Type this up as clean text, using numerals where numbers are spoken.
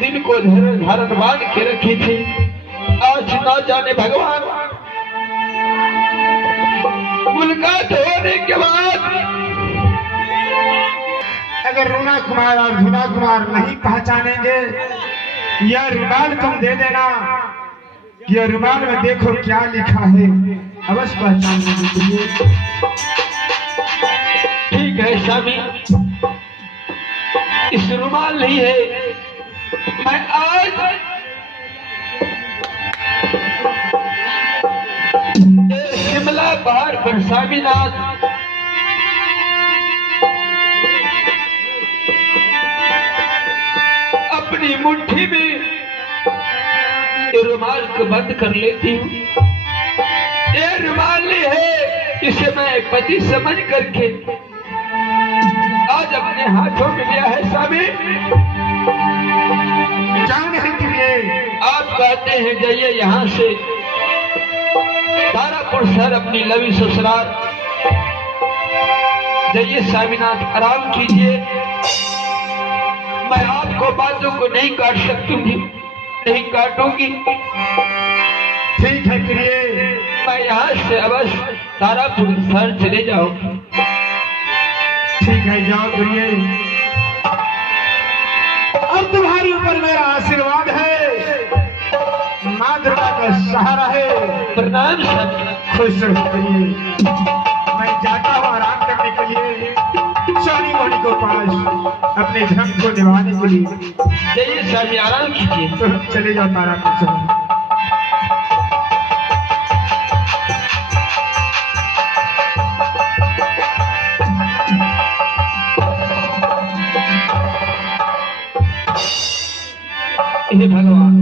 दिल को धारण बांध के रखी थी। आज ना जाने भगवान मुलाकात होने के बाद अगर रूना कुमार और धुना कुमार नहीं पहचानेंगे, यह रुमाल तुम दे देना। यह रुमाल में देखो क्या लिखा है, अवश्य पहचान लेंगे। ठीक है स्वामी, इस रुमाल नहीं है। मैं आज शिमला बाहर पर स्वामीनाथ अपनी मुट्ठी में रुमाल को बंद कर लेती हूँ। ये रुमाल नहीं है, इसे मैं पति समझ करके आज अपने हाथों में लिया है। स्वामी जान है तुम्हें, आप कहते हैं जाइए यहाँ से तारापुर शहर अपनी लवी ससुराल जाइए। स्वामीनाथ आराम कीजिए, मैं आपको बातों को नहीं काट सकूंगी, नहीं काटूंगी। ठीक है प्रिय, मैं यहाँ से अवश्य तारापुर शहर चले जाऊंगी। ठीक है, जाओ प्रिय। अब तुम्हारे ऊपर मेरा आशीर्वाद है, माँ दुर्गा का सहारा है। प्रणाम सर। खुश रहो प्रिय। मैं जाता हूँ आराम करने के लिए सोनी मोनी को पास, अपने धर्म को निभाने के लिए। जाइए स्वामी, आराम कीजिए। तो चले जाओ तारापुर से। हे भगवान,